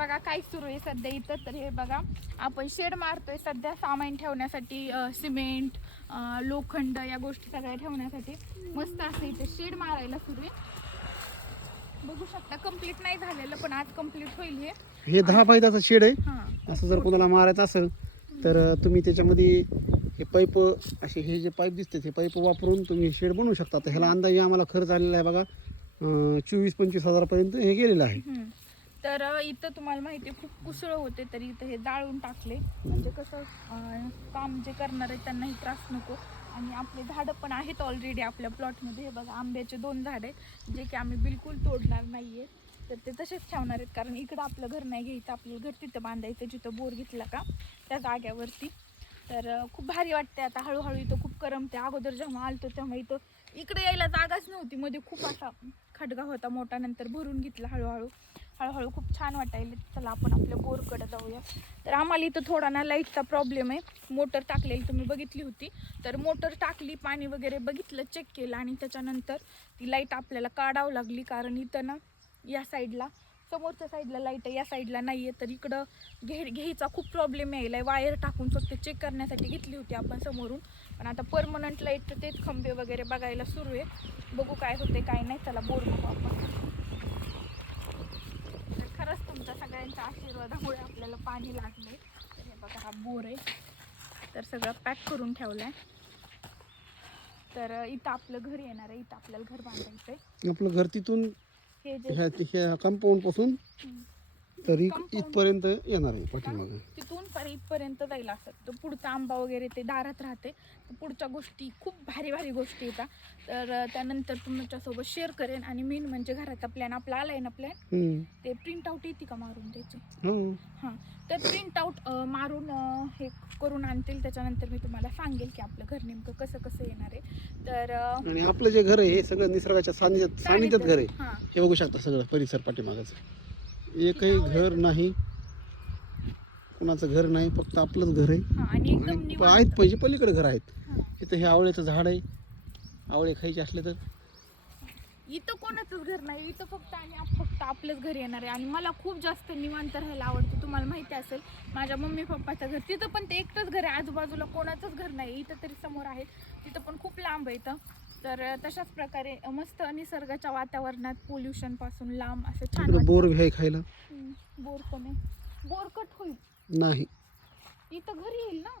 बघा काय सुरू आहे सध्या इथं. तर हे बघा आपण शेड मारतोय सध्या सामान ठेवण्यासाठी सिमेंट लोखंड या गोष्टी सगळ्या ठेवण्यासाठी. मस्त असं इथे शेड मारायला सुरू आहे. बघू शकता कंप्लीट नाही झालेलं पण आज कंप्लीट होईल हे. हे दहा फायद्याचं शेड आहे. हां. असं जर कोणाला मारायचं असेल तर तुम्ही त्याच्यामध्ये हे पाईप असे हे जे पाईप दिसते हे पाईप वापरून तुम्ही शेड बनवू शकता. तर ह्याला अंदाजे आम्हाला खर्च आलेला आहे बघा चोवीस पंचवीस हजारापर्यंत हे गेलेलं आहे. तर इथं तुम्हाला माहिती आहे खूप कुसळ होते तरी इथं हे दाळून टाकले. म्हणजे कसं काम जे करणार आहे त्यांनाही त्रास नको. आणि आपले झाडं पण आहेत ऑलरेडी आपल्या प्लॉटमध्ये हे बघा आंब्याचे दोन झाड आहेत जे की आम्ही बिलकुल तोडणार नाहीये. तर ते तसेच ठेवणार आहेत कारण इकडं आपलं घर नाही घ्यायचं आपलं घर तिथं बांधायचं जिथं बोर घेतला का त्या जाग्यावरती. तर खूप भारी वाटते आता. हळूहळू इथं खूप करमते अगोदर जेव्हा आलतो तेव्हा इथं इकडे यायला जागाच नव्हती. मध्ये खूप असा खडगा होता मोठा. नंतर भरून घेतला हळूहळू. हळूहळू खूप छान वाटायला. चला आपण आपल्या बोरकडे जाऊया. तर आम्हाला इथं थोडा ना लाईटचा प्रॉब्लेम आहे. मोटर टाकलेली तुम्ही बघितली होती. तर मोटर टाकली पाणी वगैरे बघितलं चेक केलं आणि त्याच्यानंतर ती लाइट आपल्याला काढावं लागली. कारण इथं ना या साईडला समोरच्या साईडला लाइट आहे या साईडला नाही आहे तर इकडं घे घ्यायचा खूप प्रॉब्लेम यायला. आहे वायर टाकून फक्त चेक करण्यासाठी घेतली होती आपण समोरून. पण आता परमनंट लाइट तेच खंबे वगैरे बघायला सुरू आहे बघू काय होते काय नाही चला बोर बघू आपण. तर खरंच तुमच्या सगळ्यांच्या आशीर्वादामुळे आपल्याला पाणी लागले तर हे बघा हा बोर आहे. तर सगळं पॅक करून ठेवलं आहे तर इथं आपलं घर येणार आहे. इथं आपल्याला घर बांधायचं आहे आपलं घर तिथून हे जे ह्या ह्या कंपाऊंडपासून. तर. इथपर्यंत येणार आहे पाठीमागं. तिथून पर इथपर्यंत जाईल असं तर पुढचा आंबा वगैरे ते दारात राहते. तर पुढच्या गोष्टी खूप भारी भारी गोष्टी येतात. तर त्यानंतर तुमच्यासोबत शेअर करेन आणि मेन म्हणजे घराचा प्लॅन आपला आलाय ना प्लॅन. ते प्रिंट आउट येते का मारून त्याचे? हो. हां. तर प्रिंट आउट मारून हे करून आणतील. त्याच्यानंतर मी तुम्हाला सांगेल की आपलं घर नेमकं कसं कसं येणार आहे. तर आणि आपलं जे घर आहे हे सगळं निसर्गाच्या सानिध्यात सानिध्यात. घर आहे. हे बघू शकता सगळं परिसर पाठीमागाचं. एकही घर नाही. कुणाचं घर नाही फक्त आपलंच घर आहे. हां आणि एकदम आणि निवांत. आहेत पाहिजे पलीकडे घर आहेत. इथं हे आवळ्याचं झाड आहे. आवळे खायचे असले तर. इथं कोणाचंच घर नाही. इथं फक्त आणि आप- फक्त आपलंच घर येणार आहे. आणि मला खूप जास्त निवांत राहायला आवडतं. तुम्हाला माहिती असेल माझ्या मम्मी पप्पाचं घर. तिथं पण ते एकटंच घर आहे. आजूबाजूला कोणाचंच घर नाही. इथं तरी समोर आहे तिथं पण खूप लांब आहे इथं. तर तशाच प्रकारे मस्त निसर्गाच्या वातावरणात पोल्युशनपासून लांब असं छान वाटतं. बोर आहे खायला. हम्म, बोर पण आहे. बोर कट होईल. नाही. इथं घरी येईल ना?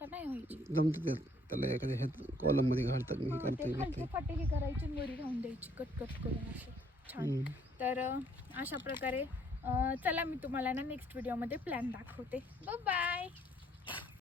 का नाही व्हायची जमतं त्याला एखाद्या ह्यात कॉलममध्ये घालतात मी हा, करता ते येते खालचे फाटे हे करायचे आणि वरी राहून द्यायची कट कट करून असं. छान. तर अ, अशा प्रकारे अ, चला मी तुम्हाला ना नेक्स्ट व्हिडिओमध्ये प्लॅन दाखवते. बाय